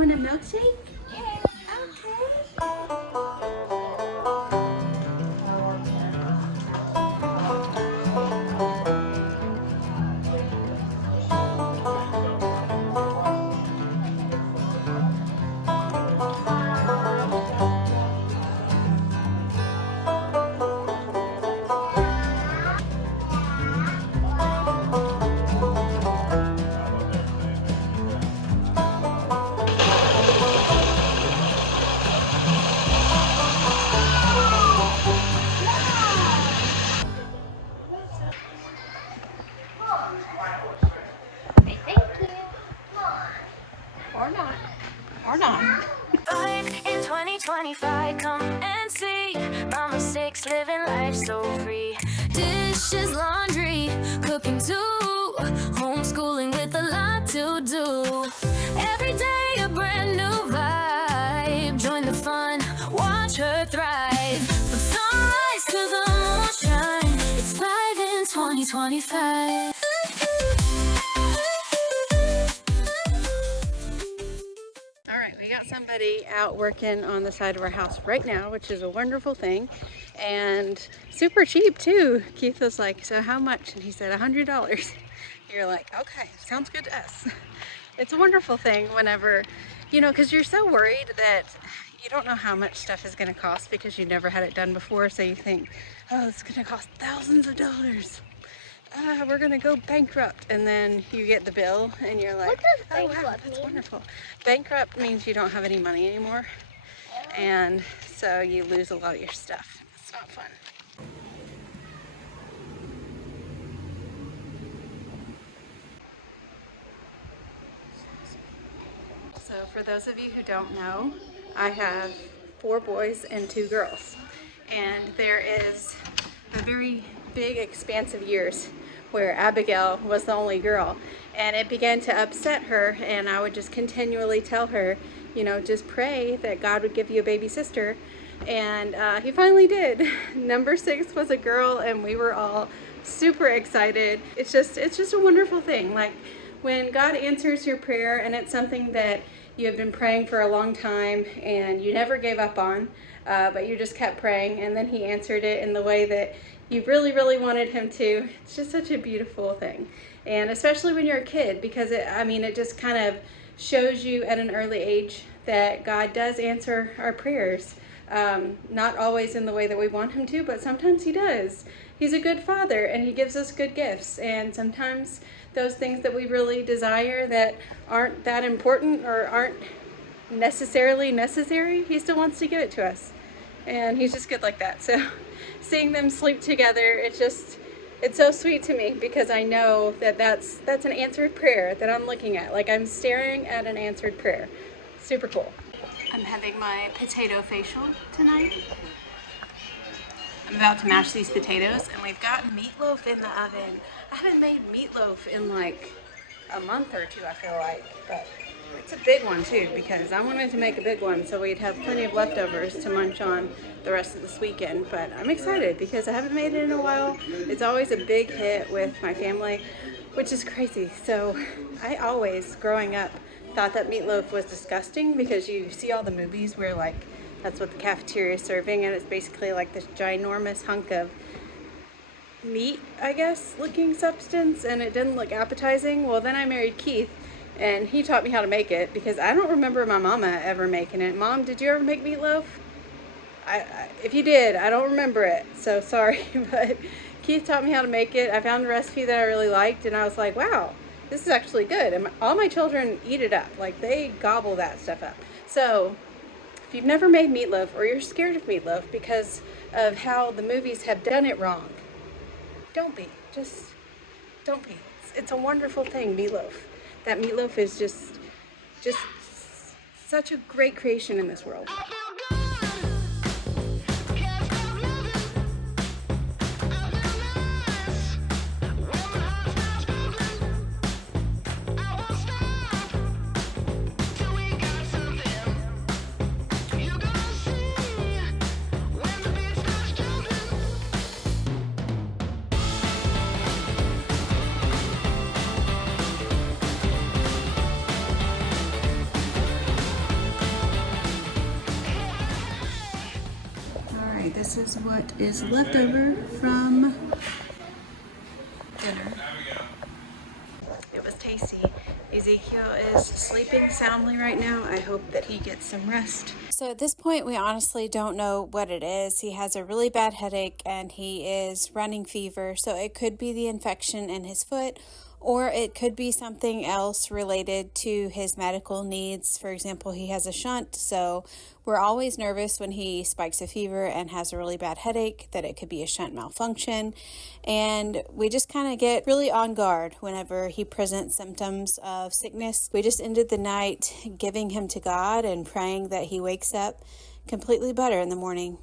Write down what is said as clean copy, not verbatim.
want a milkshake? Okay. Or not. Or not. In 2025, come and see my mistakes, living life so free. Dishes, laundry, cooking too. Homeschooling with a lot to do. Every day a brand new vibe. Join the fun, watch her thrive. From sunrise to the moonshine, it's live in 2025. All right, we got somebody out working on the side of our house right now, which is a wonderful thing, and super cheap too. Keith was like, so how much? And he said $100. You're like, okay, sounds good to us. It's a wonderful thing whenever, you know, because you're so worried that you don't know how much stuff is going to cost because you never had it done before, so you think, oh, it's going to cost thousands of dollars. We're gonna go bankrupt, and then you get the bill and you're like, oh wow, that's wonderful. Bankrupt means you don't have any money anymore, and so you lose a lot of your stuff. It's not fun. So for those of you who don't know, I have 4 boys and 2 girls, and there is a very big expanse of years where Abigail was the only girl, and it began to upset her, and I would just continually tell her, you know, just pray that God would give you a baby sister, and he finally did. Number 6 was a girl, and we were all super excited. It's just a wonderful thing. Like when God answers your prayer and it's something that you have been praying for a long time and you never gave up on, but you just kept praying, and then he answered it in the way that you really, really wanted him to. It's just such a beautiful thing. And especially when you're a kid, because it just kind of shows you at an early age that God does answer our prayers. Not always in the way that we want him to, but sometimes he does. He's a good father, and he gives us good gifts. And sometimes those things that we really desire that aren't that important or aren't necessarily necessary, he still wants to give it to us. And he's just good like that. So seeing them sleep together, it's so sweet to me, because I know that that's an answered prayer that I'm looking at. Like I'm staring at an answered prayer. Super cool. I'm having my potato facial tonight. I'm about to mash these potatoes, and we've got meatloaf in the oven. I haven't made meatloaf in like a month or 2, I feel like, but it's a big one too, because I wanted to make a big one so we'd have plenty of leftovers to munch on the rest of this weekend. But I'm excited because I haven't made it in a while. It's always a big hit with my family, which is crazy. So I always, growing up, thought that meatloaf was disgusting, because you see all the movies where like that's what the cafeteria is serving, and it's basically like this ginormous hunk of meat, I guess, looking substance, and it didn't look appetizing. Well, then I married Keith, and he taught me how to make it, because I don't remember my mama ever making it. Mom, did you ever make meatloaf? If you did, I don't remember it, so sorry. But Keith taught me how to make it. I found a recipe that I really liked, and I was like, wow, this is actually good. And all my children eat it up. Like, they gobble that stuff up. So if you've never made meatloaf, or you're scared of meatloaf because of how the movies have done it wrong, don't be. Just don't be. It's a wonderful thing, meatloaf. That meatloaf is just such a great creation in this world. This is what is left over from dinner. It was tasty. Ezekiel is sleeping soundly right now. I hope that he gets some rest. So at this point, we honestly don't know what it is. He has a really bad headache and he is running fever. So it could be the infection in his foot, or it could be something else related to his medical needs. For example, he has a shunt, so we're always nervous when he spikes a fever and has a really bad headache that it could be a shunt malfunction. And we just kind of get really on guard whenever he presents symptoms of sickness. We just ended the night giving him to God and praying that he wakes up completely better in the morning.